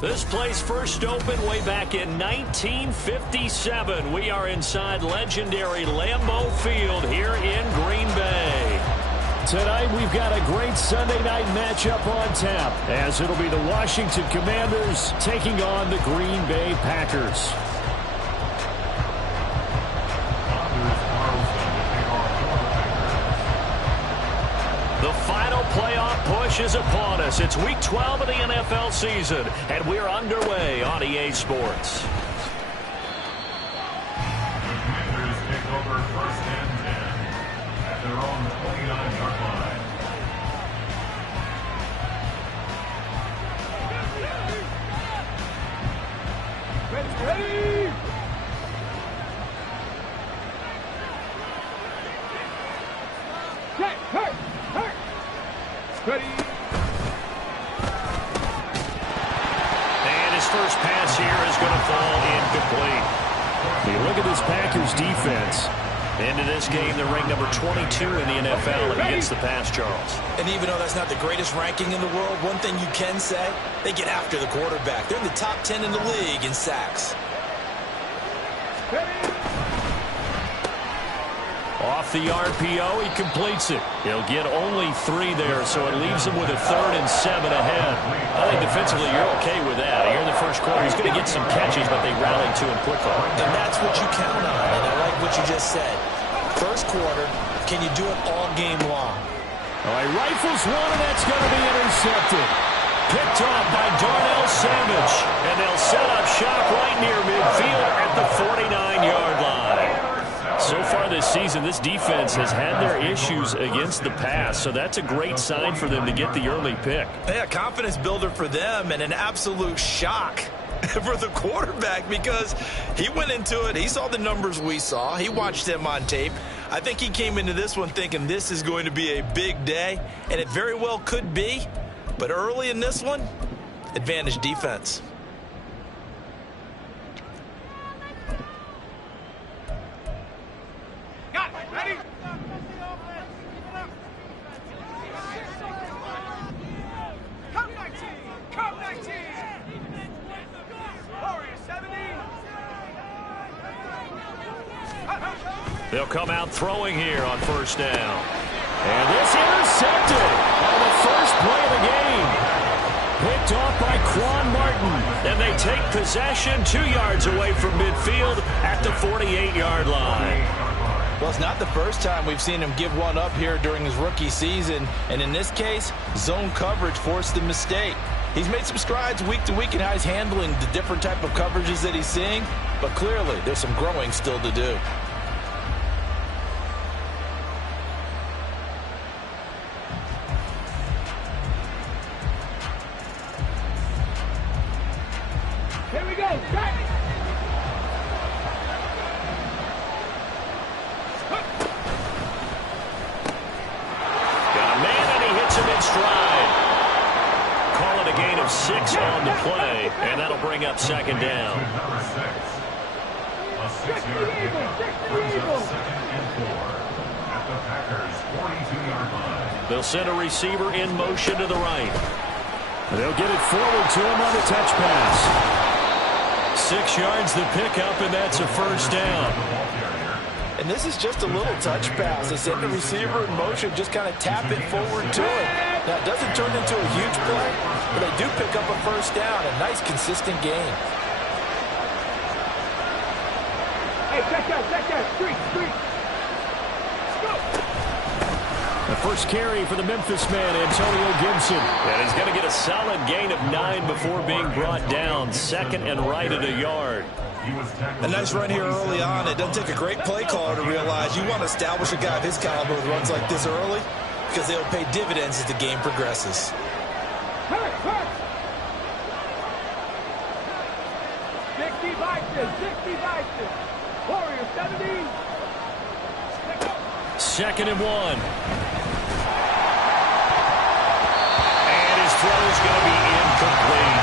This place first opened way back in 1957. We are inside legendary Lambeau Field here in Green Bay. Tonight we've got a great Sunday night matchup on tap, as it'll be the Washington Commanders taking on the Green Bay Packers. The final playoff push is upon us. It's Week 12 of the NFL season, and we're underway on EA Sports. The Commanders take over first and 10 at their own 29-yard line. Ready! Get hurt! Ready. And his first pass here is going to fall incomplete. You look at this Packers defense. Into this game, they're ranked number 22 in the NFL against the pass, Charles. And even though that's not the greatest ranking in the world, one thing you can say, they get after the quarterback. They're in the top 10 in the league in sacks. Off the RPO, he completes it. He'll get only 3 there, so it leaves him with a 3rd and 7 ahead. I think defensively you're okay with that. Here in the first quarter, he's going to get some catches, but they rallied to him quickly. And that's what you count on, and I like what you just said. First quarter, can you do it all game long? All right, rifles one, and that's going to be intercepted. Picked off by Darnell Savage, and they'll set up shop right near midfield at the 49-yard line. So far this season, this defense has had their issues against the pass, so that's a great sign for them to get the early pick. Yeah, confidence builder for them and an absolute shock for the quarterback because he went into it. He saw the numbers we saw. He watched them on tape. I think he came into this one thinking this is going to be a big day, and it very well could be. But early in this one, advantage defense. Ready? Come 19! Come 19! Warrior 70! They'll come out throwing here on first down. And this intercepted on the first play of the game. Picked off by Quan Martin. And they take possession 2 yards away from midfield at the 48-yard line. Well, it's not the first time we've seen him give one up here during his rookie season. And in this case, zone coverage forced the mistake. He's made some strides week to week in how he's handling the different type of coverages that he's seeing. But clearly, there's some growing still to do. Here we go! Back. Stride. Call it a gain of 6 on the play, and that'll bring up second down. Number 6. A 6-yard pickup brings up 2nd and 4 at the Packers' 42-yard line. They'll send a receiver in motion to the right. They'll get it forward to him on the touch pass. 6 yards the pickup, and that's a first down. And this is just a little touch pass. They send the receiver in motion, just kind of tap it forward to him. Now, it doesn't turn into a huge play, but they do pick up a first down. A nice, consistent gain. Hey, check that, street. The first carry for the Memphis man, Antonio Gibson. And he's going to get a solid gain of 9 before being brought down. Second and right at a yard. A nice run here early on. It doesn't take a great play caller to realize you want to establish a guy of his caliber with runs like this early because they'll pay dividends as the game progresses. 60 Vikings. Warriors 70. Second and 1. And his throw is going to be incomplete.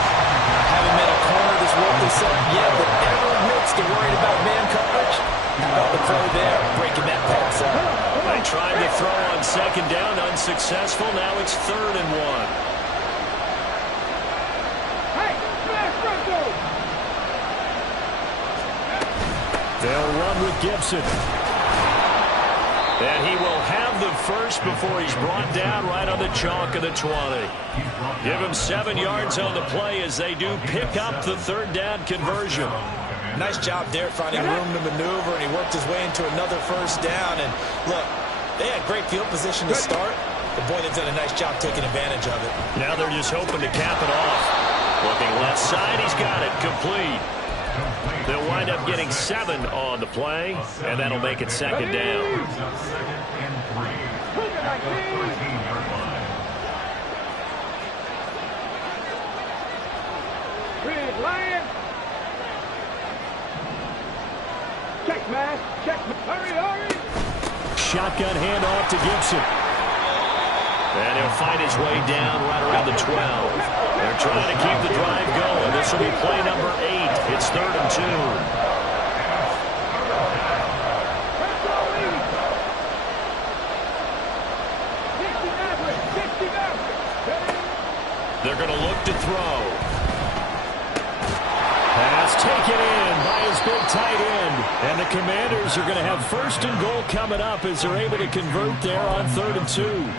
Haven't met a corner this Wilkie set yet that ever admits to worrying about man coverage. How about the throw there, breaking that pass up? They tried to throw on second down, unsuccessful. Now it's 3rd and 1. They'll run with Gibson. And he will have the first before he's brought down right on the chalk of the 20. Give him 7 yards on the play as they do pick up the 3rd down conversion. Nice job there finding room to maneuver, and he worked his way into another first down. And look, they had great field position to start, but boy, they've done a nice job taking advantage of it. Now they're just hoping to cap it off. Looking left side, he's got it complete. They'll wind up getting 7 on the play, and that'll make it 2nd down. Check, man. Hurry. Shotgun handoff to Gibson. And he'll find his way down right around the 12. They're trying to keep the drive going. This will be play number 8. It's 3rd and 2. They're going to look to throw. Pass taken in by his big tight end. And the Commanders are going to have 1st and goal coming up as they're able to convert there on 3rd and 2.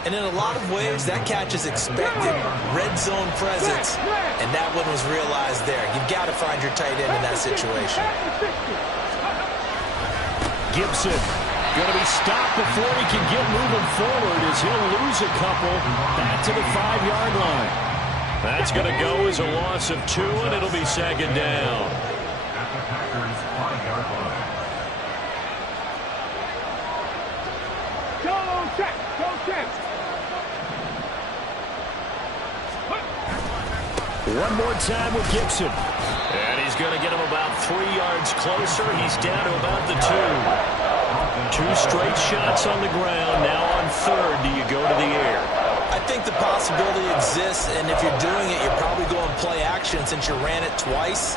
And in a lot of ways, that catch is expected. Red zone presence. And that one was realized there. You've got to find your tight end in that situation. Gibson going to be stopped before he can get moving forward as he'll lose a couple back to the 5-yard line. That's going to go as a loss of 2, and it'll be 2nd down. At the Packers' 5-yard line. Go check. One more time with Gibson. And he's going to get him about 3 yards closer. He's down to about the 2. 2 straight shots on the ground. Now on 3rd, do you go to the air? I think the possibility exists, and if you're doing it, you're probably going play action since you ran it twice.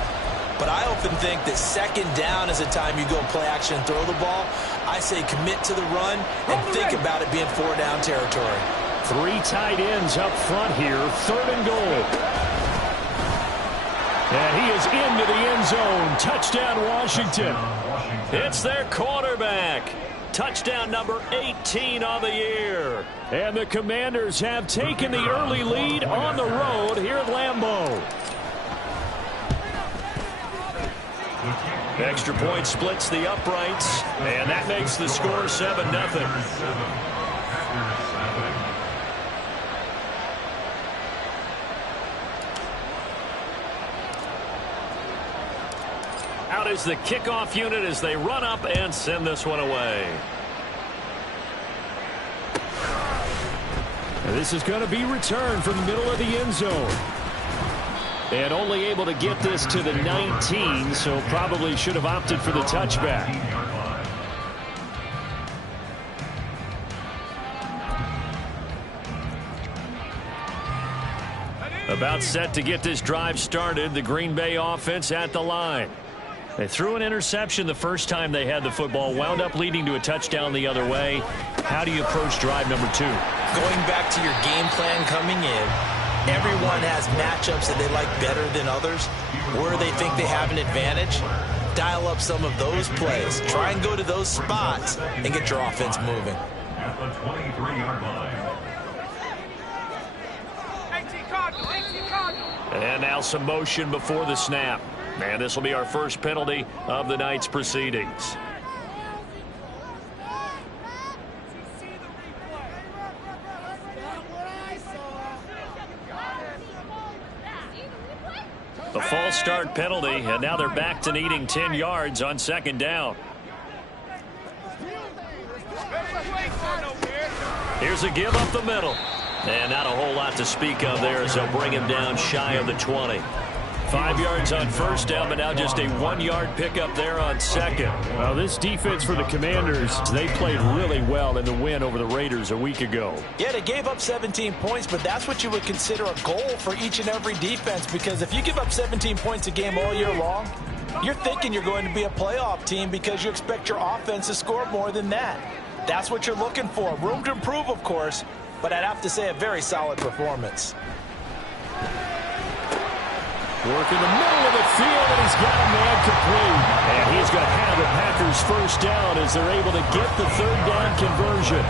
But I often think that 2nd down is a time you go play action and throw the ball. I say commit to the run and think about it being 4-down territory. 3 tight ends up front here. 3rd and goal. And he is into the end zone. Touchdown, Washington. It's their quarterback. Touchdown number 18 on the year. And the Commanders have taken the early lead on the road here at Lambeau. Extra point splits the uprights, and that makes the score 7-0. Out is the kickoff unit as they run up and send this one away. And this is going to be returned from the middle of the end zone. And only able to get this to the 19, so probably should have opted for the touchback. About set to get this drive started, the Green Bay offense at the line. They threw an interception the first time they had the football, wound up leading to a touchdown the other way. How do you approach drive number 2? Going back to your game plan coming in, everyone has matchups that they like better than others, where they think they have an advantage. Dial up some of those plays. Try and go to those spots and get your offense moving. At the 23-yard line. And now some motion before the snap. And this will be our first penalty of the night's proceedings. A false start penalty, and now they're back to needing 10 yards on second down. Here's a give up the middle. And not a whole lot to speak of there as they'll bring him down shy of the 20. 5 yards on first down, but now just a 1-yard pickup there on second. Well, this defense for the Commanders, they played really well in the win over the Raiders a week ago. Yeah, they gave up 17 points, but that's what you would consider a goal for each and every defense, because if you give up 17 points a game all year long, you're thinking you're going to be a playoff team because you expect your offense to score more than that. That's what you're looking for. Room to improve, of course, but I'd have to say a very solid performance. Working the middle of the field, and he's got a man complete. And he's going to have the Packers first down as they're able to get the third down conversion.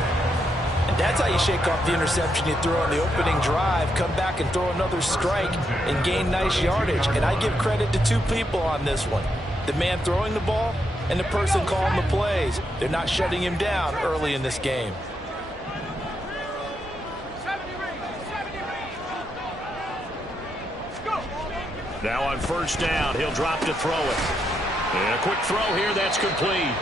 And that's how you shake off the interception you threw on the opening drive, come back and throw another strike and gain nice yardage. And I give credit to two people on this one. The man throwing the ball and the person calling the plays. They're not shutting him down early in this game. Now on first down, he'll drop to throw it. And a quick throw here, that's complete.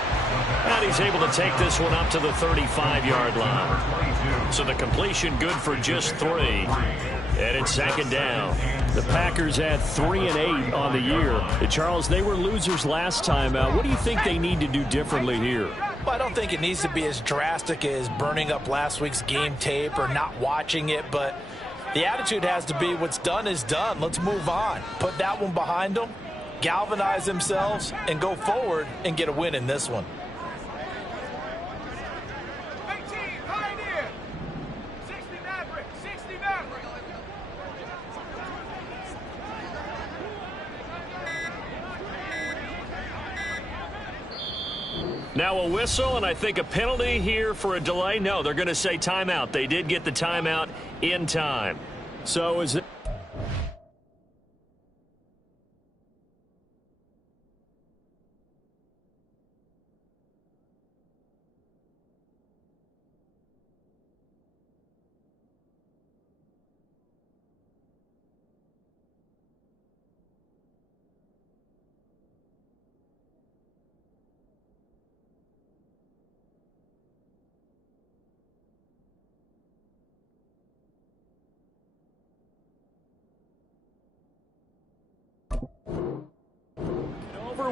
And he's able to take this one up to the 35-yard line. So the completion good for just 3. And it's second down. The Packers had 3 and 8 on the year. Charles, they were losers last time out. What do you think they need to do differently here? Well, I don't think it needs to be as drastic as burning up last week's game tape or not watching it, but the attitude has to be what's done is done. Let's move on. Put that one behind them, galvanize themselves, and go forward and get a win in this one. Now a whistle, and I think a penalty here for a delay. No, they're going to say timeout. They did get the timeout in time. So is it?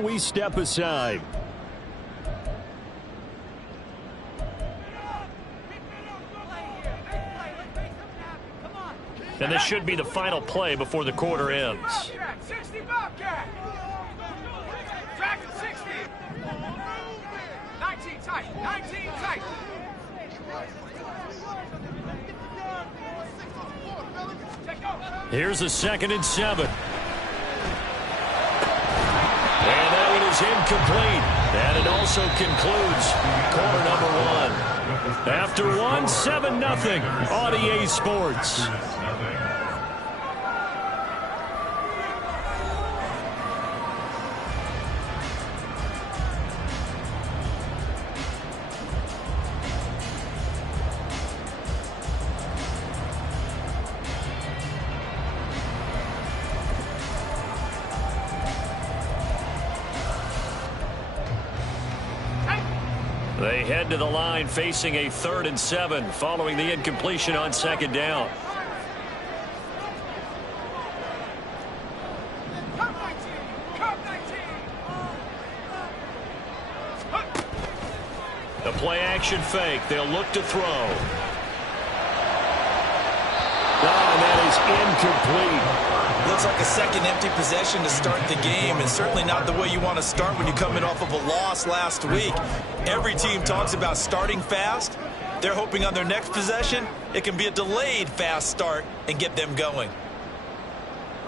We step aside. And this should be the final play before the quarter ends. 60 Bobcat. Track 60. 19 tight. 19 tight. Here's a 2nd and 7. And that one is incomplete. And it also concludes quarter number 1. After 1, 7-0 on EA Sports. They head to the line facing a 3rd and 7 following the incompletion on 2nd down. The play action fake. They'll look to throw. And that is incomplete. Looks like a second empty possession to start the game, and certainly not the way you want to start when you're coming off of a loss last week. Every team talks about starting fast. They're hoping on their next possession it can be a delayed fast start and get them going.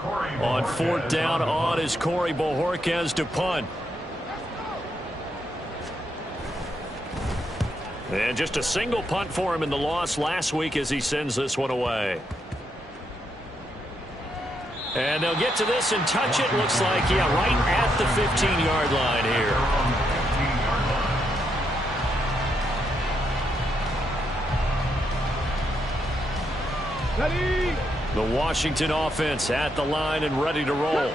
On 4th down, on is Corey Bojorquez to punt. And just a single punt for him in the loss last week as he sends this one away. And they'll get to this and touch it. Looks like, yeah, right at the 15-yard line here. Ready, The Washington offense at the line and ready to roll.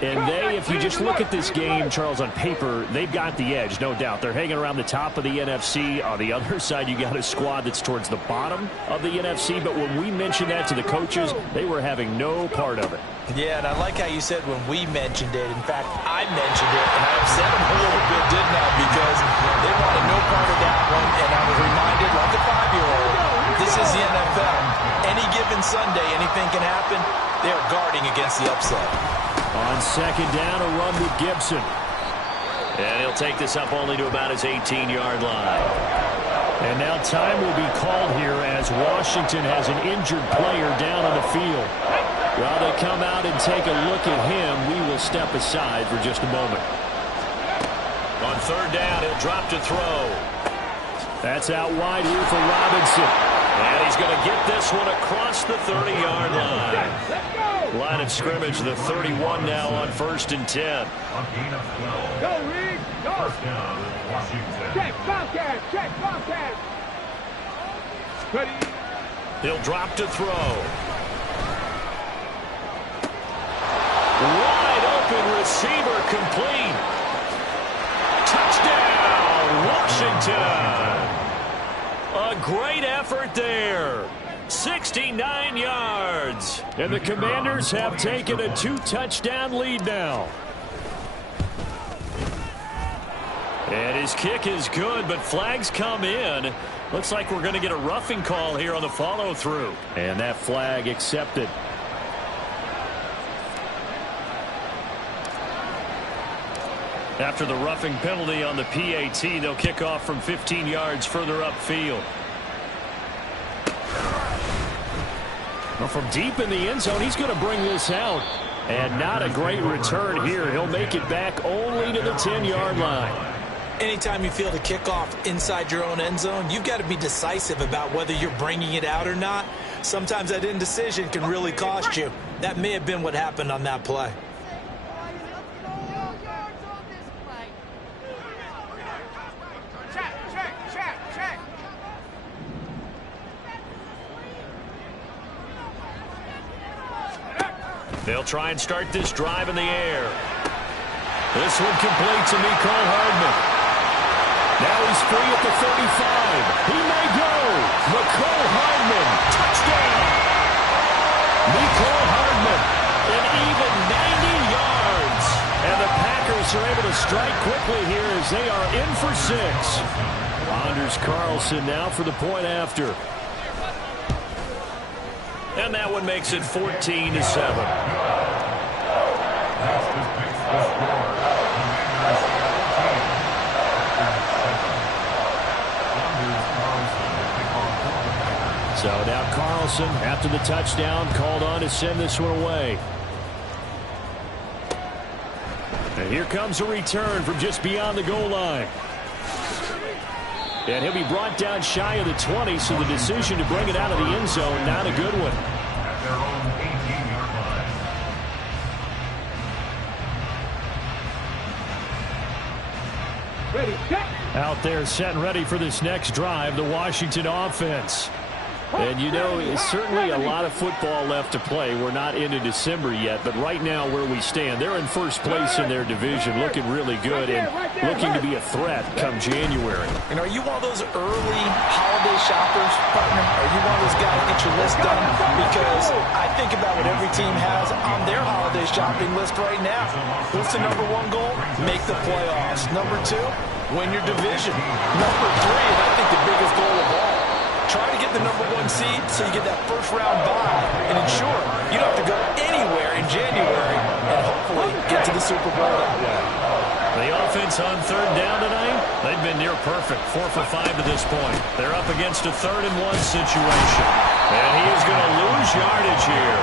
And they, if you just look at this game, Charles, on paper, they've got the edge, no doubt. They're hanging around the top of the NFC. On the other side, you got a squad that's towards the bottom of the NFC. But when we mentioned that to the coaches, they were having no part of it. Yeah, and I like how you said when we mentioned it. In fact, I mentioned it, and I upset them a little bit, didn't I? Because they wanted no part of that one, and I was reminded, like a 5-year-old, this is the NFL. Any given Sunday, anything can happen. They are guarding against the upset. On second down, a run with Gibson. And he'll take this up only to about his 18-yard line. And now time will be called here as Washington has an injured player down on the field. While they come out and take a look at him, we will step aside for just a moment. On third down, he'll drop to throw. That's out wide here for Robinson. And he's going to get this one across the 30-yard line. Line of scrimmage, the 31 now on 1st and 10. A gain of 12. Go, Reed. Go. First down, Washington. Check, Bobcat. Check, Bobcat. Ready. He'll drop to throw. Wide open receiver complete. Touchdown, Washington. A great effort there. 69 yards. And the Commanders have taken a 2-touchdown lead now. And his kick is good, but flags come in. Looks like we're going to get a roughing call here on the follow-through. And that flag accepted. After the roughing penalty on the PAT, they'll kick off from 15 yards further upfield. Well, from deep in the end zone, he's going to bring this out. And not a great return here. He'll make it back only to the 10-yard line. Anytime you feel the kickoff inside your own end zone, you've got to be decisive about whether you're bringing it out or not. Sometimes that indecision can really cost you. That may have been what happened on that play. They'll try and start this drive in the air. This one complete to Mecole Hardman. Now he's free at the 35. He may go. Mecole Hardman, touchdown. Mecole Hardman, an even 90 yards. And the Packers are able to strike quickly here as they are in for 6. Anders Carlson now for the point after. And that one makes it 14-7. So now Carlson, after the touchdown, called on to send this one away. And here comes a return from just beyond the goal line. And he'll be brought down shy of the 20, so the decision to bring it out of the end zone, not a good one. At their own 18-yard line. Ready, check. Out there set and ready for this next drive, the Washington offense. And, you know, it's certainly a lot of football left to play. We're not into December yet, but right now where we stand, they're in first place in their division, looking really good and looking to be a threat come January. And are you one of those early holiday shoppers, partner? Are you one of those guys that get your list done? Because I think about what every team has on their holiday shopping list right now. What's the number 1 goal? Make the playoffs. Number 2, win your division. Number 3, and I think the biggest goal of all, try to get the number 1 seed so you get that first-round bye and ensure you don't have to go anywhere in January and hopefully get to the Super Bowl that way. The offense on third down tonight, they've been near perfect, 4 for 5 to this point. They're up against a 3rd and 1 situation. And he is going to lose yardage here.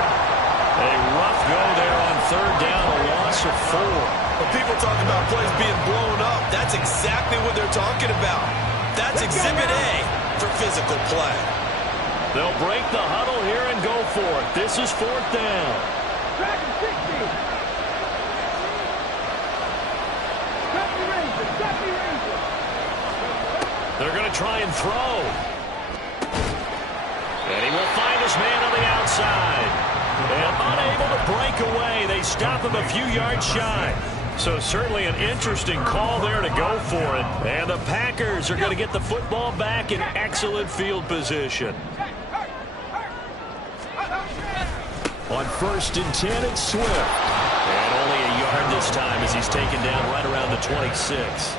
A rough go there on third down, a loss of 4. When people talk about plays being blown up, that's exactly what they're talking about. That's Exhibit A for physical play. They'll break the huddle here and go for it. This is 4th down. They're going to try and throw. And he will find his man on the outside. And unable to break away. They stop him a few yards shy. So certainly an interesting call there to go for it. And the Packers are going to get the football back in excellent field position. On 1st and 10, it's Swift. And only a yard this time as he's taken down right around the 26.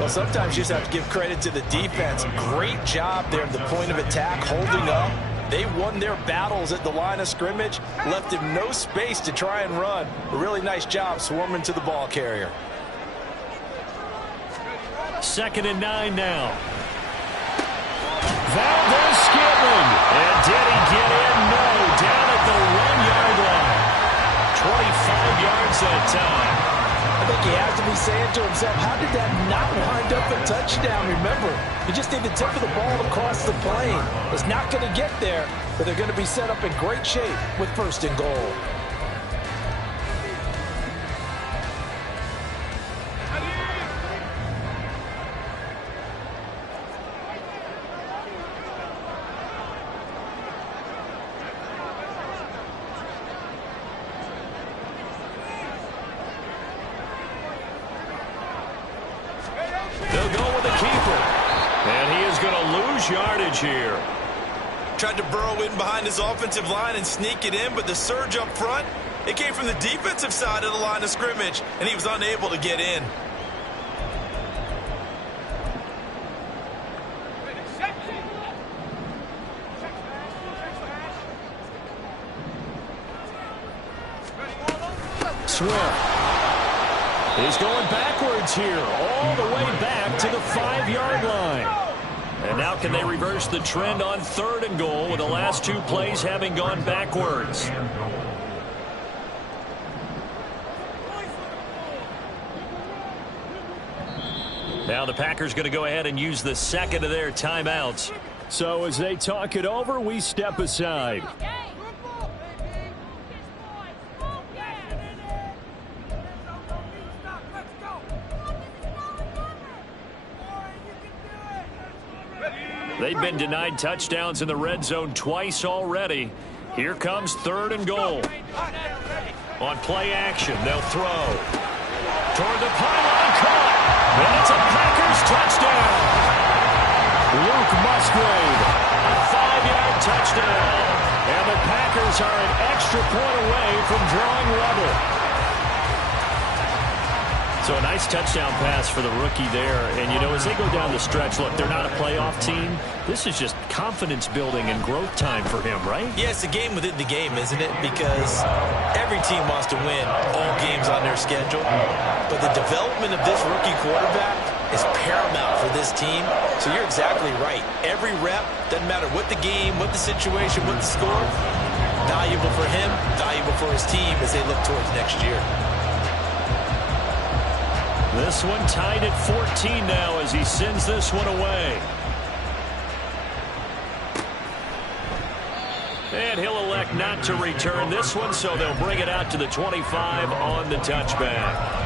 Well, sometimes you just have to give credit to the defense. Great job there at the point of attack, holding up. They won their battles at the line of scrimmage, left him no space to try and run. A really nice job swarming to the ball carrier. 2nd and 9 now. Valdez Scantling. And did he get in? No. Down at the 1-yard line. 25 yards that time. I think he has to be saying to himself, how did that not wind up a touchdown? Remember, you just need the tip of the ball across the plane. It's not going to get there, but they're going to be set up in great shape with 1st and goal. Yardage here. Tried to burrow in behind his offensive line and sneak it in, but the surge up front, it came from the defensive side of the line of scrimmage, and he was unable to get in. Swift. He's going backwards here, all the way back to the 5-yard line. And now can they reverse the trend on 3rd and goal with the last 2 plays having gone backwards? Now the Packers going to go ahead and use the 2nd of their timeouts. So as they talk it over, we step aside. They've been denied touchdowns in the red zone twice already. Here comes 3rd and goal. On play action, they'll throw. Toward the pylon, caught. And it's a Packers touchdown. Luke Musgrave, a 5-yard touchdown. And the Packers are an extra point away from drawing level. So a nice touchdown pass for the rookie there. And, you know, as they go down the stretch, look, they're not a playoff team. This is just confidence building and growth time for him, right? Yeah, it's a game within the game, isn't it? Because every team wants to win all games on their schedule. But the development of this rookie quarterback is paramount for this team. So you're exactly right. Every rep, doesn't matter what the game, what the situation, what the score, valuable for him, valuable for his team as they look towards next year. This one tied at 14 now as he sends this one away. And he'll elect not to return this one, so they'll bring it out to the 25 on the touchback.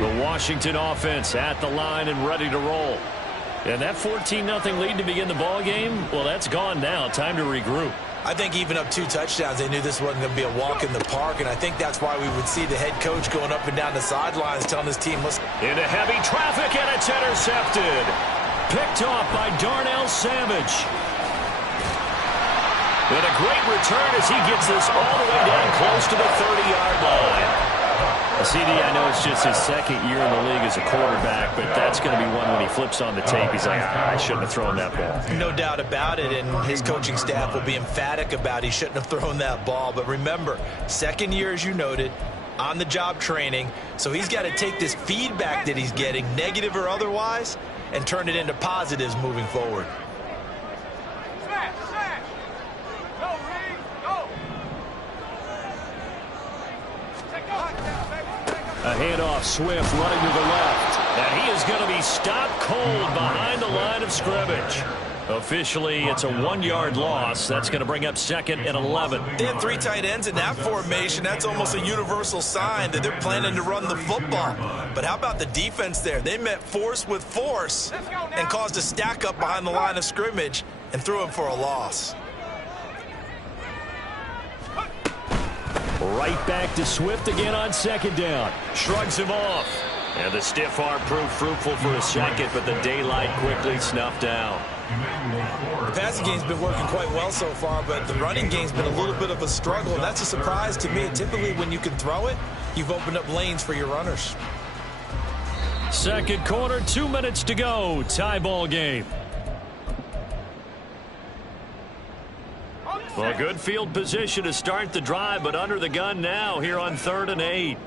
The Washington offense at the line and ready to roll. And that 14-0 lead to begin the ball game, well, that's gone now. Time to regroup. I think even up 2 touchdowns, they knew this wasn't going to be a walk in the park, and I think that's why we would see the head coach going up and down the sidelines telling his team, listen. Into heavy traffic, and it's intercepted. Picked off by Darnell Savage. And a great return as he gets this all the way down close to the 30-yard line. CD, I know it's just his 2nd year in the league as a quarterback, but that's going to be one when he flips on the tape. He's like, I shouldn't have thrown that ball. No doubt about it, and his coaching staff will be emphatic about he shouldn't have thrown that ball. But remember, 2nd year, as you noted, on-the-job training, so he's got to take this feedback that he's getting, negative or otherwise, and turn it into positives moving forward. A handoff, Swift running to the left. And he is going to be stopped cold behind the line of scrimmage. Officially, it's a 1-yard loss. That's going to bring up 2nd and 11. They had 3 tight ends in that formation. That's almost a universal sign that they're planning to run the football. But how about the defense there? They met force with force and caused a stack up behind the line of scrimmage and threw him for a loss. Right back to Swift again on 2nd down. Shrugs him off. And the stiff arm proved fruitful for a second, but the daylight quickly snuffed out. The passing game's been working quite well so far, but the running game's been a little bit of a struggle, and that's a surprise to me. Typically, when you can throw it, you've opened up lanes for your runners. 2nd quarter, 2 minutes to go. Tie ball game. Well, good field position to start the drive, but under the gun now here on 3rd and 8.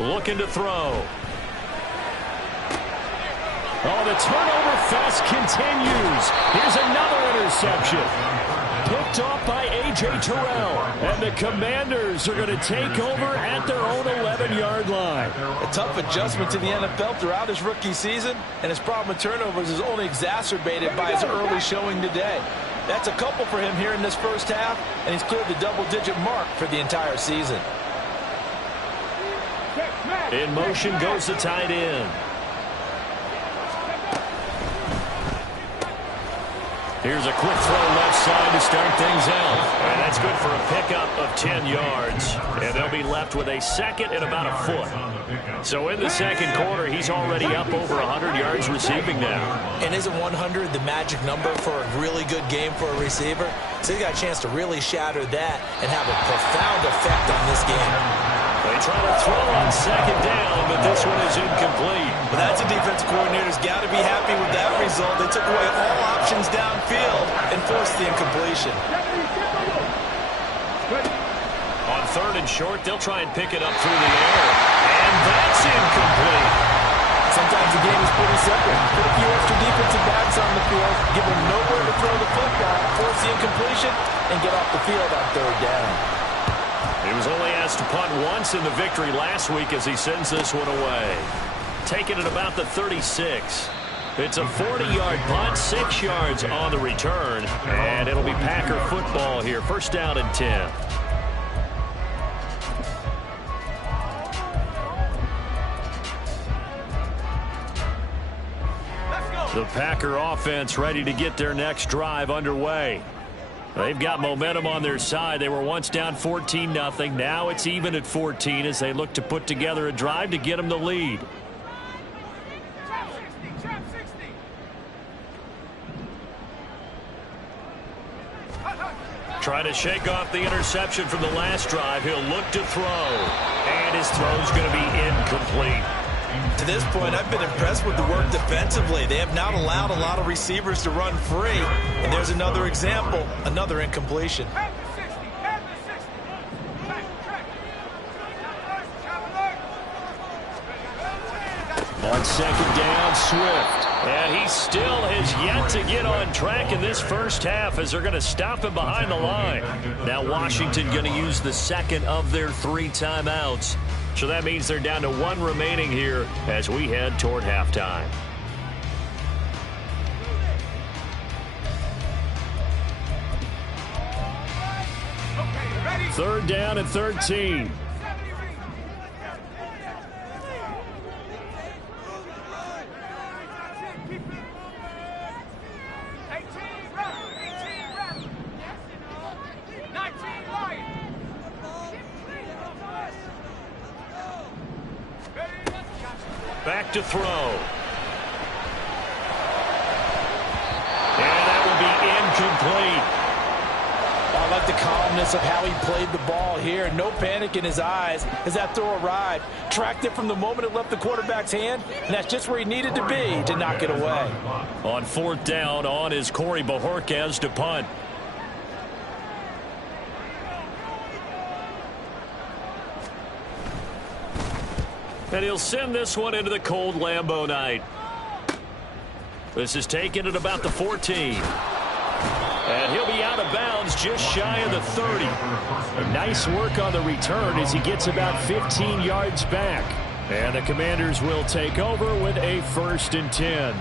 Looking to throw. Oh, the turnover fest continues. Here's another interception. Picked off by A.J. Terrell. And the Commanders are going to take over at their own 11-yard line. A tough adjustment to the NFL throughout his rookie season, and his problem with turnovers is only exacerbated by his early showing today. That's a couple for him here in this first half, and he's cleared the double-digit mark for the entire season. In motion goes the tight end. Here's a quick throw left side to start things out. And that's good for a pickup of 10 yards. And they'll be left with a 2nd and about a foot. So in the 2nd quarter, he's already up over 100 yards receiving now. And isn't 100 the magic number for a really good game for a receiver? So he's got a chance to really shatter that and have a profound effect on this game. They try to throw on 2nd down, but this one is incomplete. But that's a defense coordinator's got to be happy with that result. They took away all options downfield and forced the incompletion. On 3rd and short, they'll try and pick it up through the air. And that's incomplete. Sometimes the game is pretty simple. Put a few extra defensive backs on the field, give them nowhere to throw the football, force the incompletion, and get off the field on 3rd down. He was only asked to punt once in the victory last week as he sends this one away. Taking it about the 36. It's a 40-yard punt, 6 yards on the return, and it'll be Packer football here. 1st down and 10. The Packer offense ready to get their next drive underway. They've got momentum on their side. They were once down 14-0. Now it's even at 14 as they look to put together a drive to get them the lead. Trying to shake off the interception from the last drive. He'll look to throw. And his throw's going to be incomplete. To this point, I've been impressed with the work defensively. They have not allowed a lot of receivers to run free. And there's another example, another incompletion. On 2nd down, Swift. And he still has yet to get on track in this first half as they're going to stop him behind the line. Now Washington going to use the 2nd of their 3 timeouts. So that means they're down to 1 remaining here as we head toward halftime. Third down and 13. Back to throw. And that will be incomplete. I like the calmness of how he played the ball here. No panic in his eyes as that throw arrived. Tracked it from the moment it left the quarterback's hand, and that's just where he needed to be to knock it away. On 4th down, on is Corey Bojorquez to punt. And he'll send this one into the cold Lambeau night. This is taken at about the 14. And he'll be out of bounds just shy of the 30. Nice work on the return as he gets about 15 yards back. And the Commanders will take over with a 1st and 10.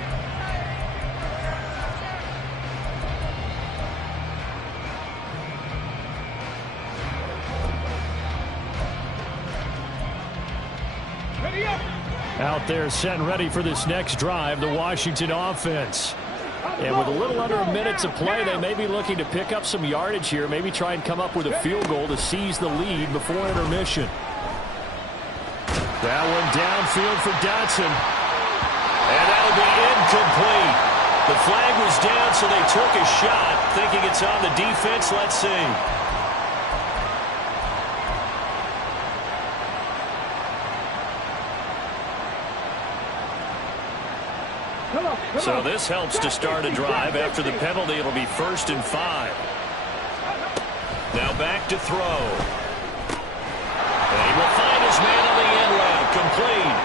Out there set and ready for this next drive, the Washington offense. And with a little under a minute to play, they may be looking to pick up some yardage here, maybe try and come up with a field goal to seize the lead before intermission. That one downfield for Dotson. And that'll be incomplete. The flag was down, so they took a shot, thinking it's on the defense. Let's see. So this helps to start a drive. After the penalty, it'll be 1st and 5. Now back to throw. And he will find his man on the end route. Complete.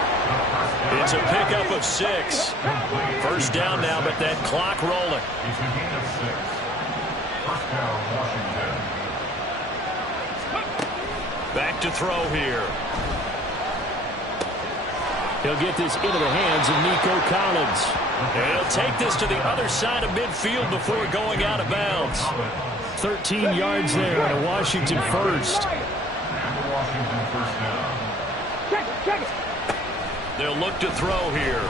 It's a pickup of 6. 1st down now, but that clock rolling. It's a gain of 6. 1st down, Washington. Back to throw here. He'll get this into the hands of Nico Collins. And he'll take this to the other side of midfield before going out of bounds. 13 yards there and a Washington 1st. And the Washington 1st down. Check it. They'll look to throw here.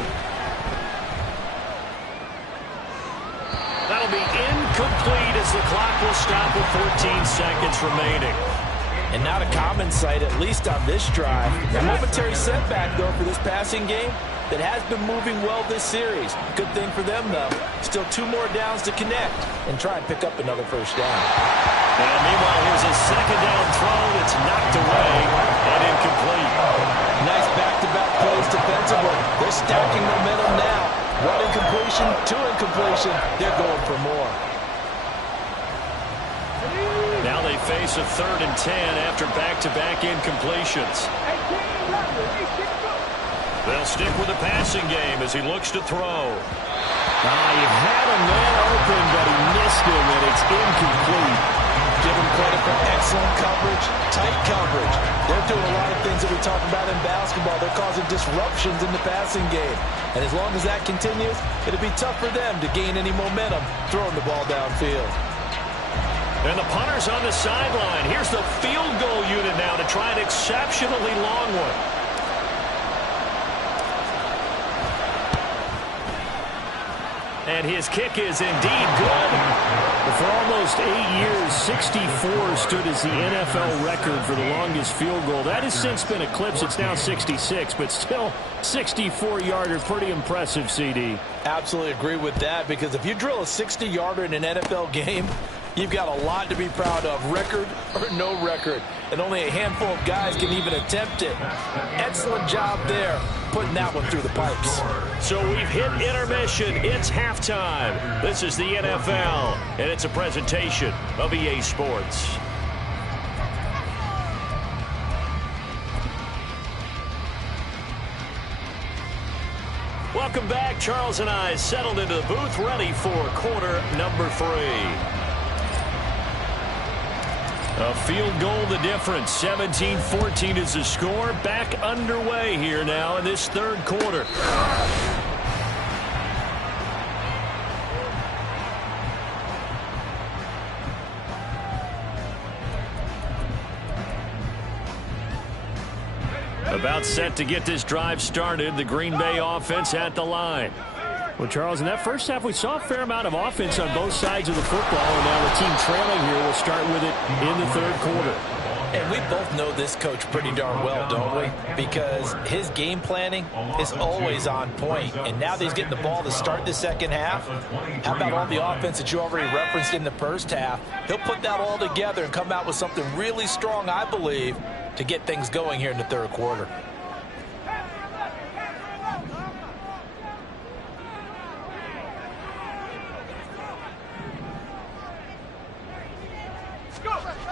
That'll be incomplete as the clock will stop with 14 seconds remaining. And not a common sight, at least on this drive. A momentary setback, though, for this passing game that has been moving well this series. Good thing for them, though. Still 2 more downs to connect and try and pick up another 1st down. And meanwhile, here's a 2nd down throw that's knocked away and incomplete. Nice back-to-back plays defensively. They're stacking momentum now. 1 incompletion, 2 incompletion. They're going for more. Now they face a 3rd and 10 after back-to-back incompletions. They'll stick with the passing game as he looks to throw. He had a man open, but he missed him, and it's incomplete. Give him credit for excellent coverage, tight coverage. They're doing a lot of things that we talk about in basketball. They're causing disruptions in the passing game. And as long as that continues, it'll be tough for them to gain any momentum throwing the ball downfield. And the punter's on the sideline. Here's the field goal unit now to try an exceptionally long one. And his kick is indeed good. For almost 8 years, 64 stood as the NFL record for the longest field goal. That has since been eclipsed. It's now 66, but still 64-yarder. Pretty impressive, CD. Absolutely agree with that, because if you drill a 60-yarder in an NFL game, you've got a lot to be proud of, record or no record. And only a handful of guys can even attempt it. Excellent job there, putting that one through the pipes. So we've hit intermission. It's halftime. This is the NFL, and it's a presentation of EA Sports. Welcome back. Charles and I settled into the booth, ready for quarter number 3. A field goal the difference. 17-14 is the score. Back underway here now in this 3rd quarter. About set to get this drive started. The Green Bay offense at the line. Well, Charles, in that first half, we saw a fair amount of offense on both sides of the football, and now the team trailing here will start with it in the 3rd quarter. And we both know this coach pretty darn well, don't we? Because his game planning is always on point. And now that he's getting the ball to start the 2nd half, how about all the offense that you already referenced in the 1st half? He'll put that all together and come out with something really strong, I believe, to get things going here in the 3rd quarter.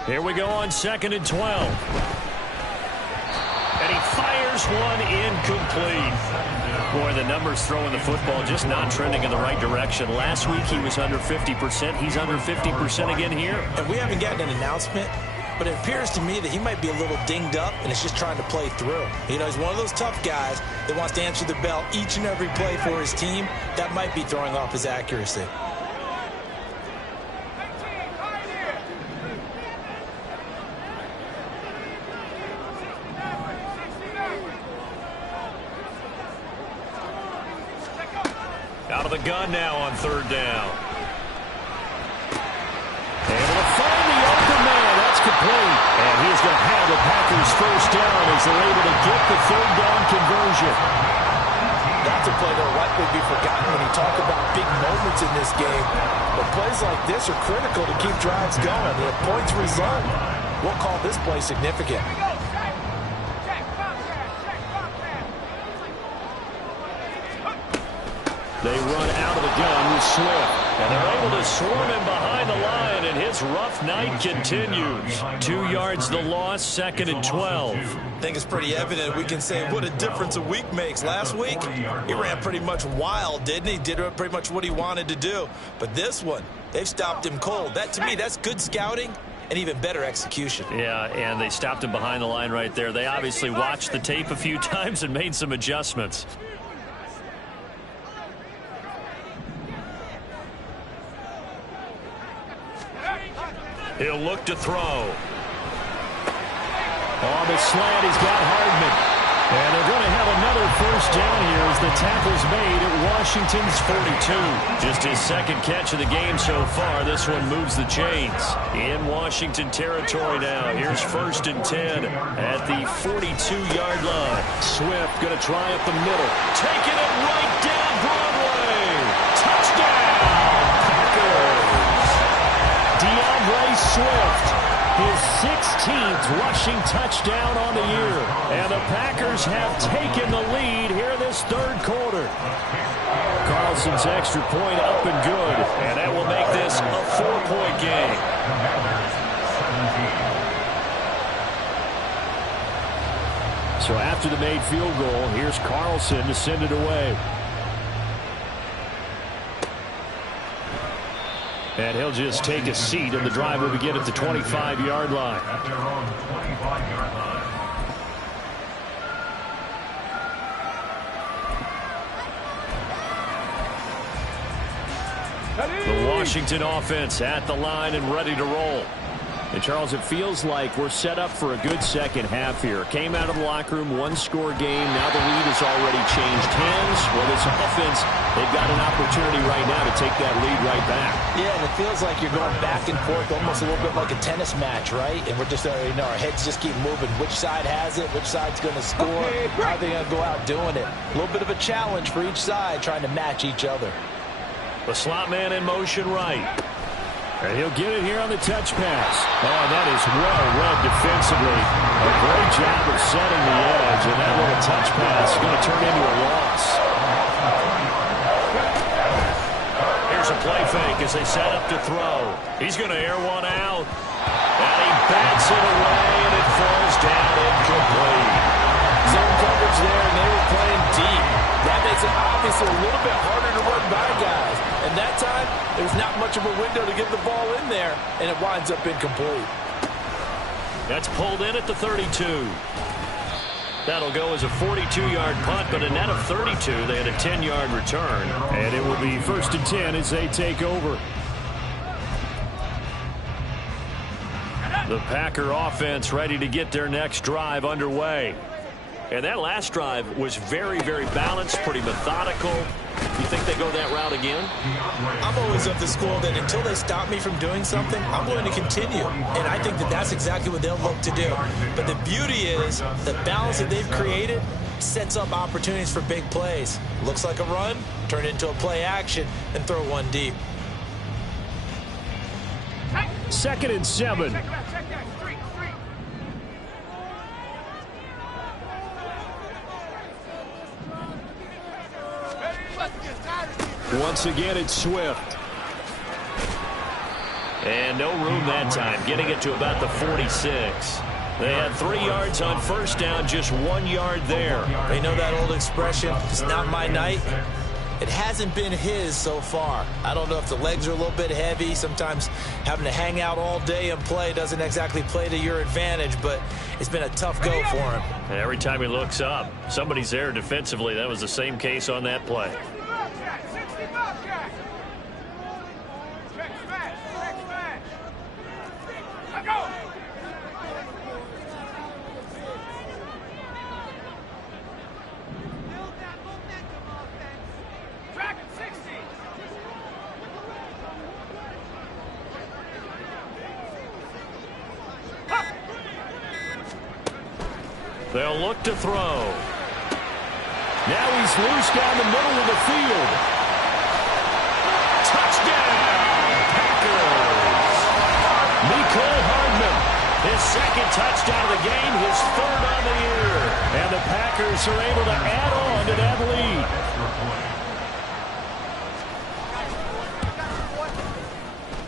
Here we go on 2nd and 12. And he fires First one incomplete. Boy, the numbers throwing the football just not trending in the right direction. Last week he was under 50%. He's under 50% again here. And we haven't gotten an announcement, but it appears to me that he might be a little dinged up and is just trying to play through. You know, he's one of those tough guys that wants to answer the bell each and every play for his team. That might be throwing off his accuracy. Out of the gun now on third down. Able to find the open man. That's complete. And he's going to have the Packers first down as they're able to get the third down conversion. That's a play that will likely be forgotten when you talk about big moments in this game. But plays like this are critical to keep drives going. And if points result, we'll call this play significant. They run out of the gun with Swift. And they're able to swarm him behind the line, and his rough night continues. 2 yards the loss, 2nd and 12. I think it's pretty evident we can say what a difference a week makes. Last week, he ran pretty much wild, didn't he? Did pretty much what he wanted to do. But this one, they've stopped him cold. That, to me, that's good scouting and even better execution. Yeah, and they stopped him behind the line right there. They obviously watched the tape a few times and made some adjustments. He'll look to throw. On the slant, he's got Hardman. And they're going to have another first down here as the tackle's made at Washington's 42. Just his second catch of the game so far. This one moves the chains. In Washington territory now. Here's 1st and 10 at the 42-yard line. Swift going to try up the middle. Taking it right down Broadway. Touchdown, Packers. Swift, his 16th rushing touchdown on the year. And the Packers have taken the lead here in this third quarter. Carlson's extra point up and good. And that will make this a 4-point game. So after the made field goal, here's Carlson to send it away. And he'll just take a seat, and the drive will begin at the 25-yard line. At their own 25-yard line. The Washington offense at the line and ready to roll. And, Charles, it feels like we're set up for a good second half here. Came out of the locker room, one-score game. Now the lead has already changed hands. Well, this offense, they've got an opportunity right now to take that lead right back. Yeah, and it feels like you're going back and forth almost a little bit like a tennis match, right? And we're just, our heads just keep moving. Which side has it? Which side's going to score? How are they going to go out doing it? A little bit of a challenge for each side trying to match each other. The slot man in motion right. And he'll get it here on the touch pass. Oh, that is well read defensively. A great job of setting the edge, and that little touch pass is going to turn into a loss. Here's a play fake as they set up to throw. He's going to air one out. And he bats it away, and it falls down incomplete. Zone coverage there, and they were playing deep. That makes it obviously a little bit harder to run by guys. And that time, there's not much of a window to get the ball in there, and it winds up incomplete. That's pulled in at the 32. That'll go as a 42-yard punt, but a net of 32. They had a 10-yard return. And it will be 1st and 10 as they take over. The Packer offense ready to get their next drive underway. And that last drive was very, very balanced, pretty methodical. You think they go that route again? I'm always of the school that until they stop me from doing something, I'm going to continue. And I think that that's exactly what they'll look to do. But the beauty is the balance that they've created sets up opportunities for big plays. Looks like a run, turn it into a play action, and throw one deep. 2nd and 7. Once again, it's Swift. And no room that time, getting it to about the 46. They had 3 yards on first down, just 1 yard there. They know that old expression, it's not my night. It hasn't been his so far. I don't know if the legs are a little bit heavy. Sometimes having to hang out all day and play doesn't exactly play to your advantage, but it's been a tough go for him. And every time he looks up, somebody's there defensively. That was the same case on that play. They'll look to throw. Now he's loose down the middle of the field. Touchdown, Packers! Mecole Hardman, his second touchdown of the game, his third on the year. And the Packers are able to add on to that lead.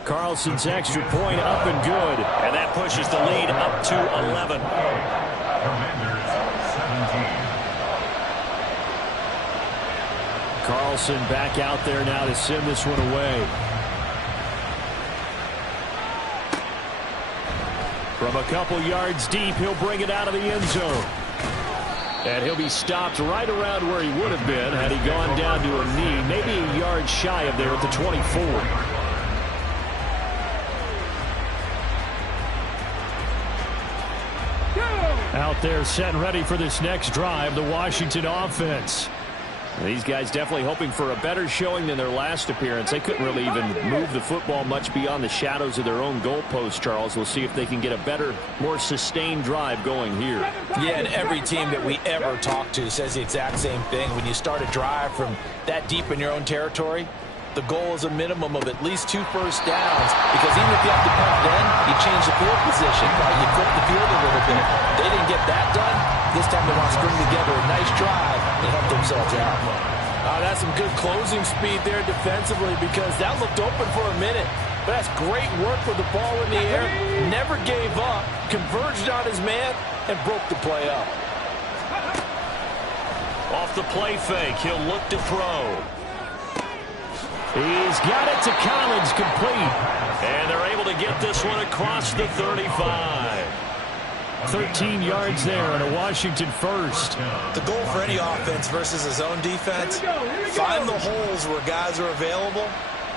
Carlson's extra point up and good. And that pushes the lead up to 11. Commanders 17. Carlson back out there now to send this one away. From a couple yards deep, he'll bring it out of the end zone. And he'll be stopped right around where he would have been had he gone down to a knee, maybe a yard shy of there at the 24. Out there set and ready for this next drive, the Washington offense. These guys definitely hoping for a better showing than their last appearance. They couldn't really even move the football much beyond the shadows of their own goalpost, Charles. We'll see if they can get a better, more sustained drive going here. Yeah, and every team that we ever talk to says the exact same thing. When you start a drive from that deep in your own territory, the goal is a minimum of at least 2 first downs, because even if you have to punt then, you change the field position, right? You flip the field a little bit. They didn't get that done. This time they want to string together a nice drive and help themselves out. That's some good closing speed there defensively, because that looked open for a minute. But that's great work with the ball in the air. Never gave up, converged on his man, and broke the play up. Off the play fake, he'll look to throw. He's got it to Collins, complete. And they're able to get this one across the 35. 13 yards there on a Washington first. The goal for any offense versus a zone defense, find the holes where guys are available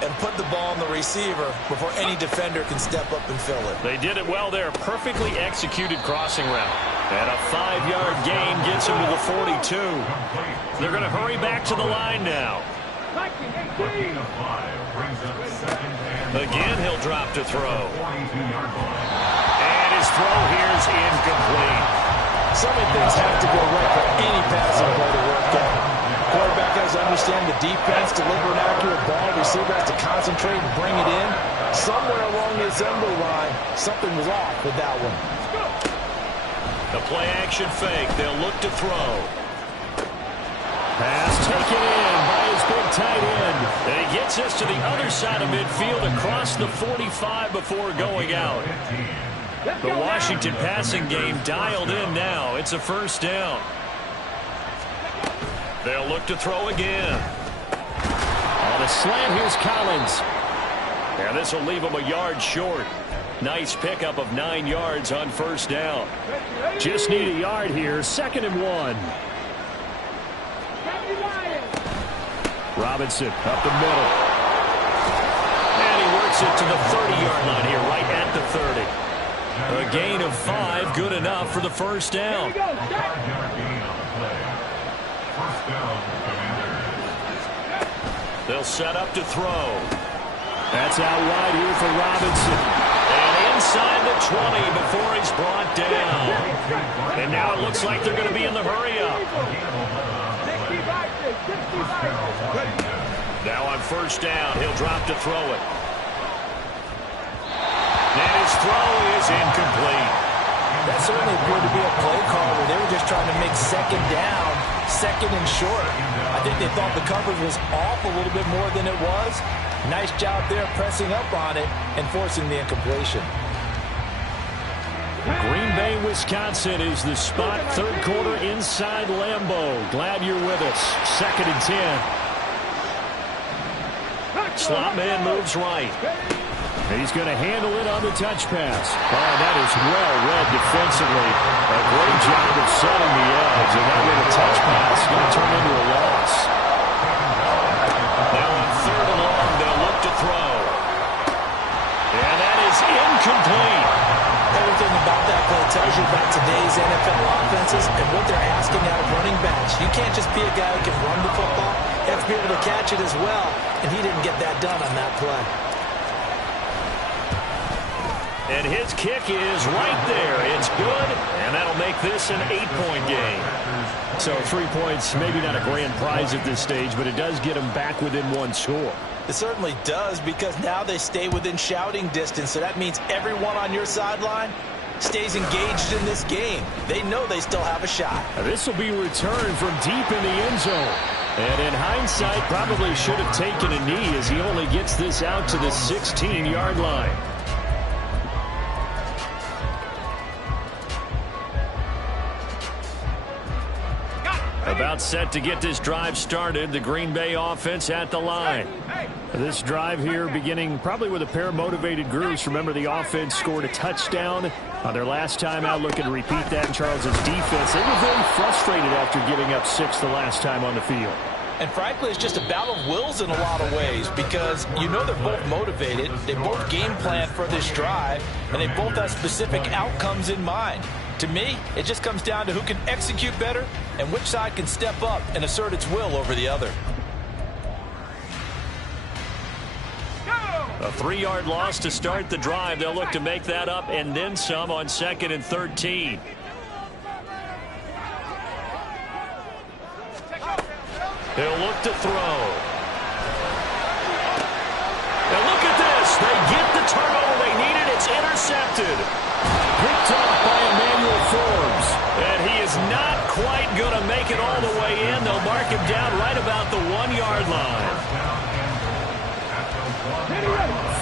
and put the ball on the receiver before any defender can step up and fill it. They did it well there. Perfectly executed crossing route. And a 5-yard gain gets him to the 42. They're going to hurry back to the line now. Again, he'll drop to throw. And his throw here is incomplete. So many things have to go right for any passing play to work out. Quarterback has to understand the defense, deliver an accurate ball. Receiver has to concentrate and bring it in. Somewhere along the assembly line, something was off with that one. The play action fake. They'll look to throw. Pass taken in by his big tight end. And he gets this to the other side of midfield across the 45 before going out. The Washington passing game dialed in now. It's a first down. They'll look to throw again. On a slant, here's Collins. And this will leave him a yard short. Nice pickup of 9 yards on first down. Just need a yard here. 2nd and 1. Robinson up the middle. And he works it to the 30-yard line here, right at the 30. A gain of 5, good enough for the first down. They'll set up to throw. That's out wide here for Robinson. And inside the 20 before he's brought down. And now it looks like they're going to be in the hurry-up. Now on first down, he'll drop to throw it. And his throw is incomplete. That certainly appeared to be a play call where they were just trying to make 2nd down, 2nd and short. I think they thought the coverage was off a little bit more than it was. Nice job there pressing up on it and forcing the incompletion. Green Bay, Wisconsin is the spot. Third quarter inside Lambeau. Glad you're with us. 2nd and 10. Slot man moves right. He's going to handle it on the touch pass. Oh, that is well read defensively. A great job of setting the edge. And that little touch pass is going to turn into a loss. Now on 3rd and long, they'll look to throw. And that is incomplete. Everything about that play tells you about today's NFL offenses and what they're asking out of running backs. You can't just be a guy who can run the football. You have to be able to catch it as well. And he didn't get that done on that play. And his kick is right there. It's good, and that'll make this an 8-point game. So 3 points, maybe not a grand prize at this stage, but it does get them back within 1 score. It certainly does, because now they stay within shouting distance, so that means everyone on your sideline stays engaged in this game. They know they still have a shot. This will be returned from deep in the end zone. And in hindsight, probably should have taken a knee as he only gets this out to the 16-yard line. About set to get this drive started. The Green Bay offense at the line. This drive here beginning probably with a pair of motivated groups. Remember, the offense scored a touchdown on their last time out. Looking to repeat that in Charles's defense. They were very frustrated after giving up 6 the last time on the field. And frankly, it's just a battle of wills in a lot of ways, because you know they're both motivated. They both game plan for this drive, and they both have specific outcomes in mind. To me, it just comes down to who can execute better and which side can step up and assert its will over the other. A 3-yard loss to start the drive. They'll look to make that up and then some on 2nd and 13. He'll look to throw. And look at this. They get the turnover they needed. It's intercepted. Picked off by Emmanuel Forbes. And he is not quite going to make it all the way in. They'll mark him down right about the 1-yard line.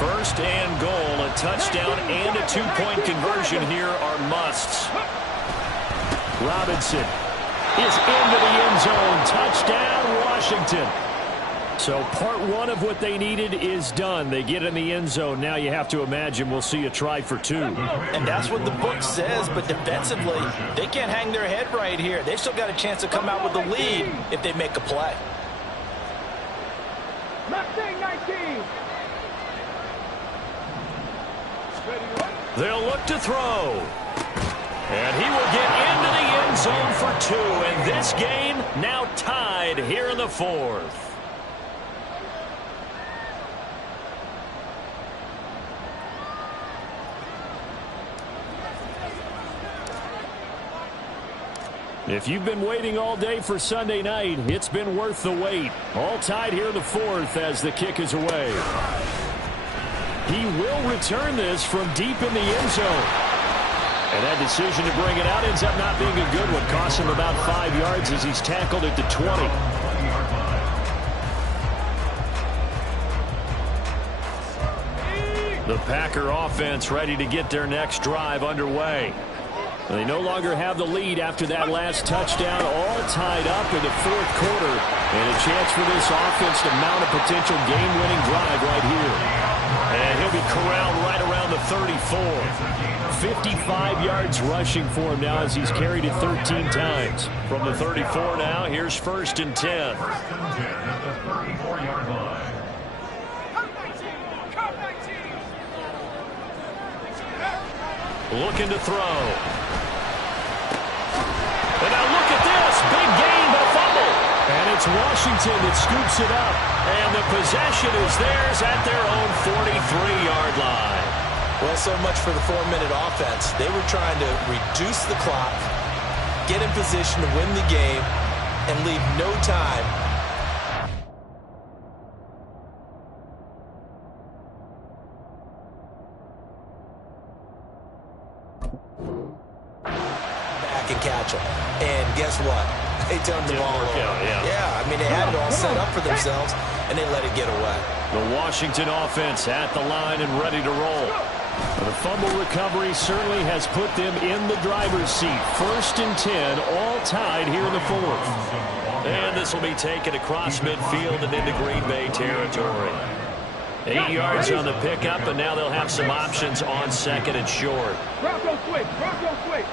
1st and goal. A touchdown and a 2-point conversion here are musts. Robinson is into the end zone. Touchdown, Washington. So part 1 of what they needed is done. They get in the end zone. Now you have to imagine we'll see a try for 2. And that's what the book says, but defensively, they can't hang their head right here. They've still got a chance to come out with the lead if they make a play. Mustang 19. They'll look to throw. And he will get into the end zone for 2. And this game now tied here in the 4th. If you've been waiting all day for Sunday night, it's been worth the wait. All tied here in the 4th as the kick is away. He will return this from deep in the end zone. And that decision to bring it out ends up not being a good one. Costs him about 5 yards as he's tackled at the 20. The Packer offense ready to get their next drive underway. They no longer have the lead after that last touchdown, all tied up in the 4th quarter. And a chance for this offense to mount a potential game-winning drive right here. And he'll be corralled right around the 34. 55 yards rushing for him now as he's carried it 13 times. From the 34 now, here's 1st and 10. 1st and 10 at the 34-yard line. Looking to throw. And now look at this. Big gain, but fumble. And it's Washington that scoops it up. And the possession is theirs at their own 43-yard line. Well, so much for the 4-minute offense. They were trying to reduce the clock, get in position to win the game, and leave no time. Back and catch them. And guess what? They turned the ball over. Yeah, I mean, they had it all set up for themselves, and they let it get away. The Washington offense at the line and ready to roll. The fumble recovery certainly has put them in the driver's seat. 1st and 10, all tied here in the 4th. And this will be taken across midfield and into Green Bay territory. 8 yards on the pickup, and now they'll have some options on 2nd and short. Bronco switch. Bronco switch.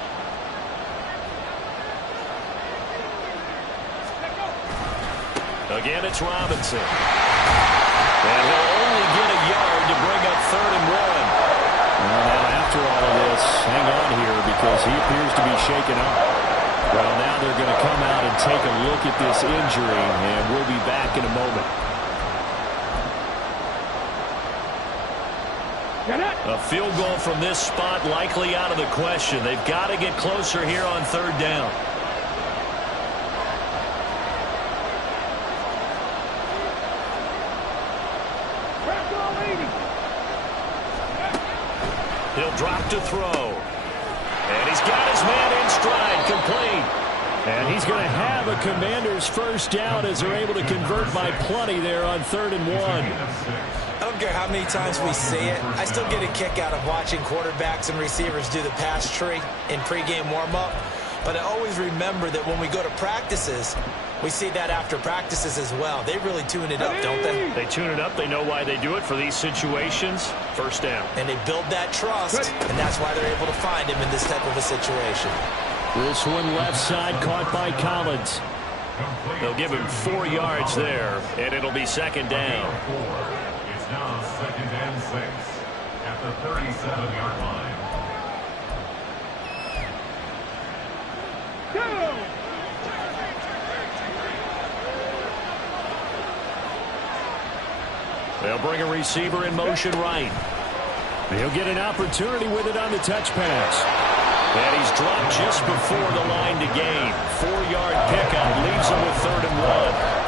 Again, it's Robinson. And he'll only get a yard to bring up 3rd and 1. Well, now after all of this, hang on here because he appears to be shaken up. Well, now they're going to come out and take a look at this injury, and we'll be back in a moment. A field goal from this spot likely out of the question. They've got to get closer here on 3rd down. He'll drop to throw. And he's got his man in stride, complete. And he's going to have a Commander's 1st down as they're able to convert by plenty there on 3rd and 1. I don't care how many times we see it. I still get a kick out of watching quarterbacks and receivers do the pass tree in pregame warm-up. But I always remember that when we go to practices, we see that after practices as well. They really tune it up, don't they? They tune it up. They know why they do it for these situations. 1st down. And they build that trust, and that's why they're able to find him in this type of a situation. This one left side caught by Collins. They'll give him 4 yards there, and it'll be 2nd down. It's now 2nd and 6 at the 37-yard line. They'll bring a receiver in motion right. He'll get an opportunity with it on the touch pass. And he's dropped just before the line to gain. 4-yard pickup leaves him with 3rd and 1.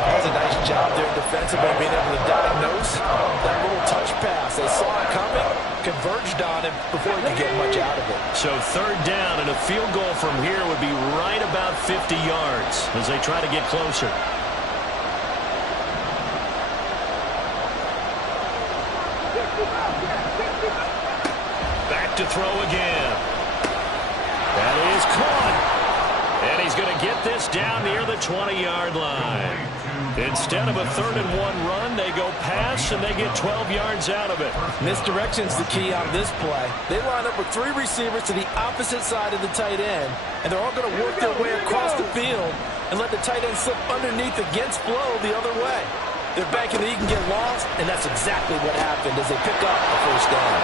That's a nice job there defensively, being able to diagnose that little touch pass. They saw it coming, converged on him before he could get much out of it. So 3rd down, and a field goal from here would be right about 50 yards as they try to get closer. Back to throw again. That is caught. And he's going to get this down near the 20-yard line. Instead of a 3rd and 1 run, they go pass, and they get 12 yards out of it. Misdirection's the key on this play. They line up with 3 receivers to the opposite side of the tight end, and they're all going to work their way across the field and let the tight end slip underneath against flow the other way. They're banking that he can get lost, and that's exactly what happened as they pick up a 1st down.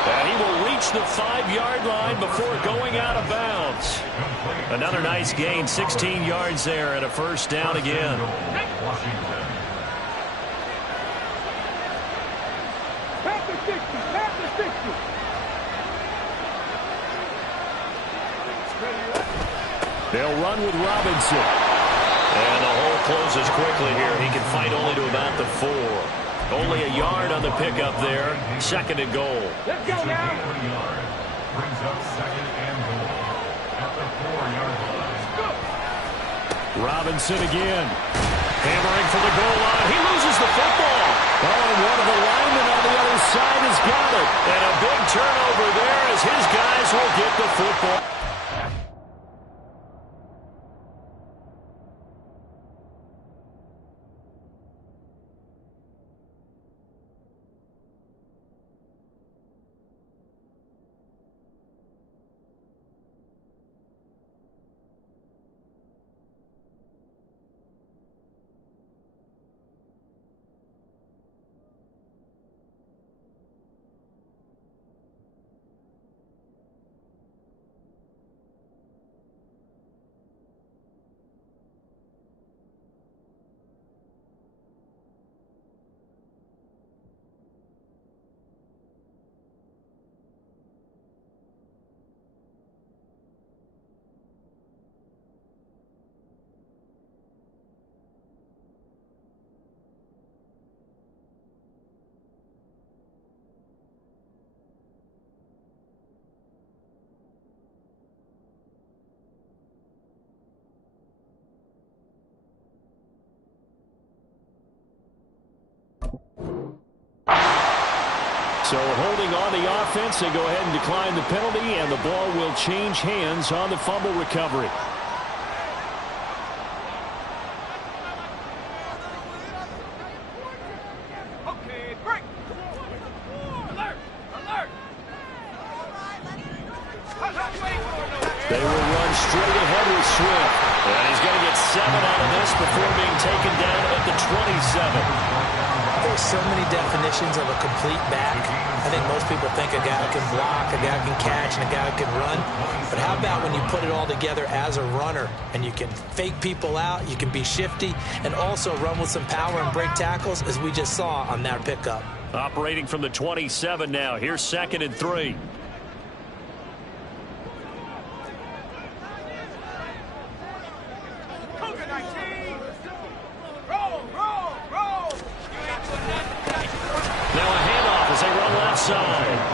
And he will reach the 5-yard line before going out of bounds. Another nice gain, 16 yards there, and a 1st down again. Back to 60. Back to 60. They'll run with Robinson. And the hole closes quickly here. He can fight only to about the 4. Only a yard on the pickup there. 2nd and goal. Let's go now. Brings up 2nd and goal at the 4-yard line. Robinson again. Hammering for the goal line. He loses the football. Oh, and one of the linemen on the other side has got it. And a big turnover there as his guys will get the football. So holding on the offense, they go ahead and decline the penalty, and the ball will change hands on the fumble recovery. They will run straight ahead with Swift. And he's going to get 7 out of this before being taken down at the 27. There's so many definitions of a complete back. I think most people think a guy can block, a guy can catch, and a guy can run. But how about when you put it all together as a runner, and you can fake people out, you can be shifty, and also run with some power and break tackles, as we just saw on that pickup. Operating from the 27 now. Here's 2nd and 3.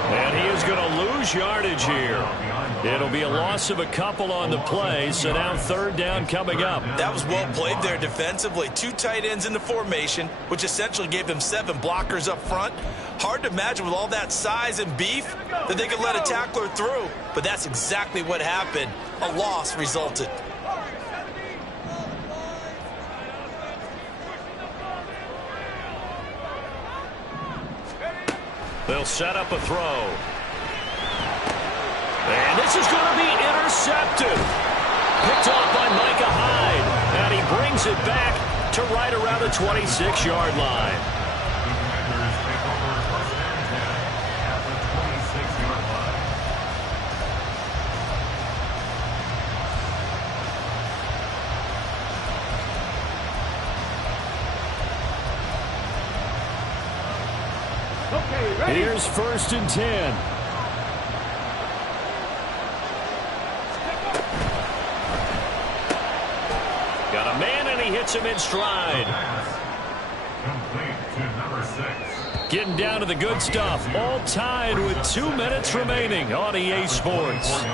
And he is going to lose yardage here. It'll be a loss of a couple on the play, so now 3rd down coming up. That was well played there defensively. 2 tight ends in the formation, which essentially gave them 7 blockers up front. Hard to imagine with all that size and beef that they could let a tackler through. But that's exactly what happened. A loss resulted. They'll set up a throw. And this is going to be intercepted. Picked off by Micah Hyde. And he brings it back to right around the 26-yard line. Here's 1st and 10. Got a man, and he hits him in stride. Complete to number 6. Getting down to the good stuff. All tied with 2 minutes remaining on EA Sports.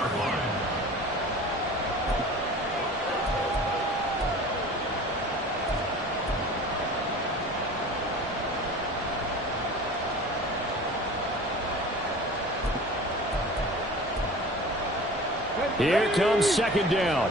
Here comes 2nd down.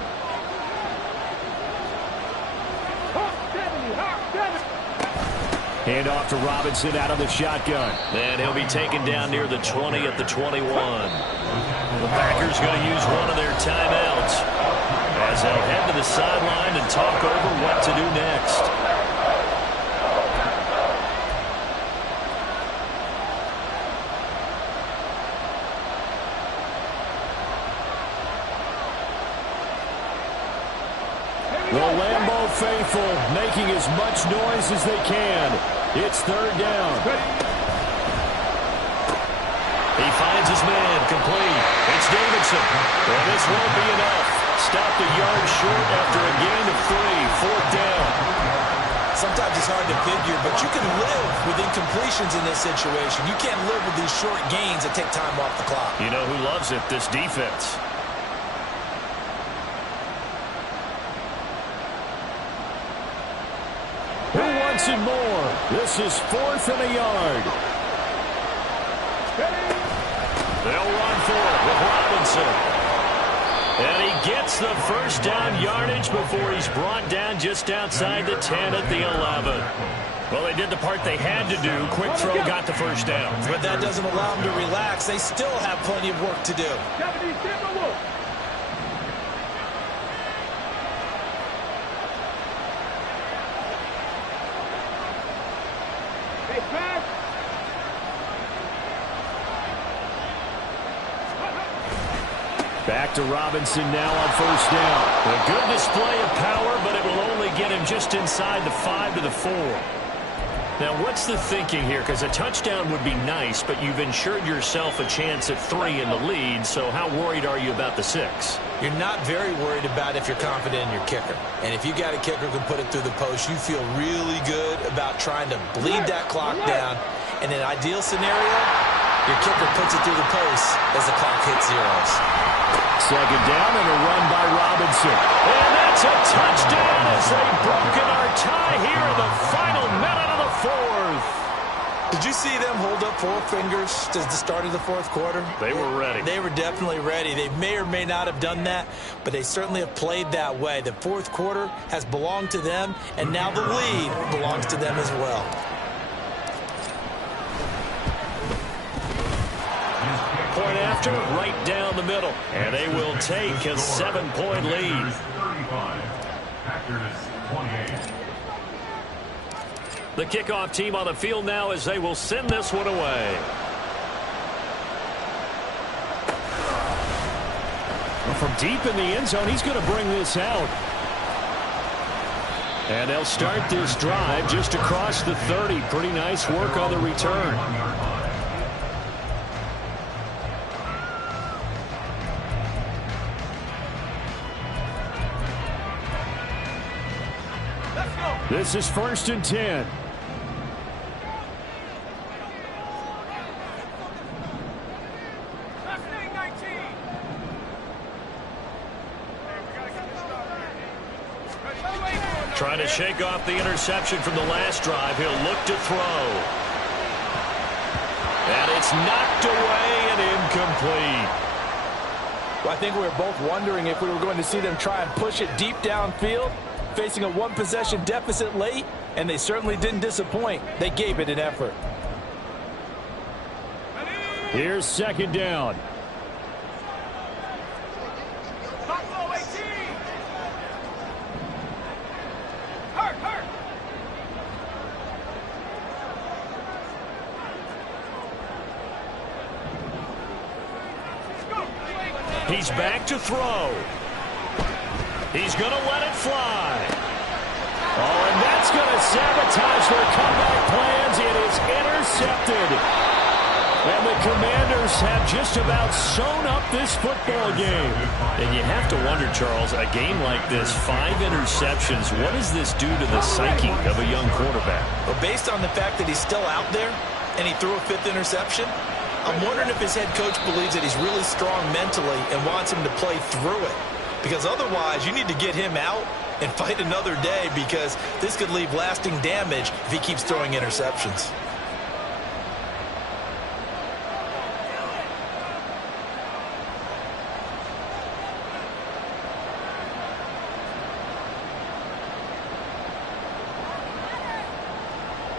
Hand off to Robinson out of the shotgun. And he'll be taken down near the 20 at the 21. The Packers going to use one of their timeouts as they'll head to the sideline and talk over what to do next. The Lambeau faithful making as much noise as they can. It's 3rd down. He finds his man, complete. It's Davidson. And this won't be enough. Stopped a yard short after a gain of 3. 4th down. Sometimes it's hard to figure, but you can live with incompletions in this situation. You can't live with these short gains that take time off the clock. You know who loves it? This defense. Who wants it more? This is 4th and a yard. They'll run for it with Robinson. And he gets the 1st down yardage before he's brought down just outside the 10 at the 11. Well, they did the part they had to do. Quick throw got the 1st down. But that doesn't allow them to relax. They still have plenty of work to do. Back to Robinson now on 1st down. A good display of power, but it will only get him just inside the 5 to the 4. Now, what's the thinking here? Because a touchdown would be nice, but you've ensured yourself a chance at 3 in the lead, so how worried are you about the 6? You're not very worried about if you're confident in your kicker. And if you got a kicker who can put it through the post, you feel really good about trying to bleed that clock down. In an ideal scenario, your kicker puts it through the post as the clock hits zeros. 2nd down and a run by Robinson. And that's a touchdown as they've broken our tie here in the final minute of the 4th. Did you see them hold up 4 fingers at the start of the fourth quarter? They were ready. They were definitely ready. They may or may not have done that, but they certainly have played that way. The fourth quarter has belonged to them, and now the lead belongs to them as well. Point after, right down the middle. And they will take a 7-point lead. 35, Packers 28. The kickoff team on the field now as they will send this one away. From deep in the end zone, he's going to bring this out. And they'll start this drive just across the 30. Pretty nice work on the return. This is 1st and 10. Trying to shake off the interception from the last drive. He'll look to throw. And it's knocked away and incomplete. Well, I think we were both wondering if we were going to see them try and push it deep downfield, facing a 1-possession deficit late, and they certainly didn't disappoint. They gave it an effort. Here's 2nd down. He's back to throw. He's going to let it fly. Oh, and that's going to sabotage their comeback plans. It is intercepted. And the Commanders have just about sewn up this football game. And you have to wonder, Charles, a game like this, 5 interceptions, what does this do to the psyche of a young quarterback? But based on the fact that he's still out there and he threw a 5th interception, I'm wondering if his head coach believes that he's really strong mentally and wants him to play through it. Because otherwise, you need to get him out and fight another day, because this could leave lasting damage if he keeps throwing interceptions.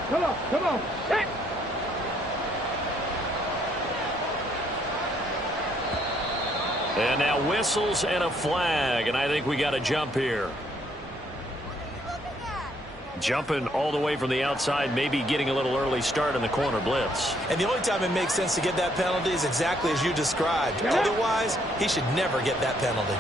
Come on. Hit. And now whistles and a flag, and I think we got a jump here. Jumping all the way from the outside, maybe getting a little early start in the corner blitz. And the only time it makes sense to get that penalty is exactly as you described. Otherwise, he should never get that penalty.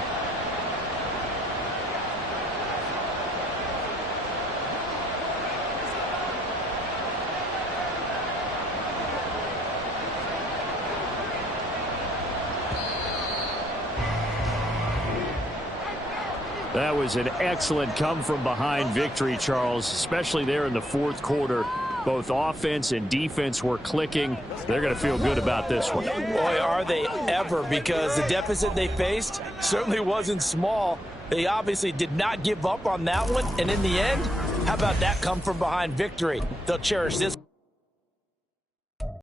That was an excellent come-from-behind victory, Charles, especially there in the fourth quarter. Both offense and defense were clicking. They're going to feel good about this one. Boy, are they ever, because the deficit they faced certainly wasn't small. They obviously did not give up on that one, and in the end, how about that come-from-behind victory? They'll cherish this.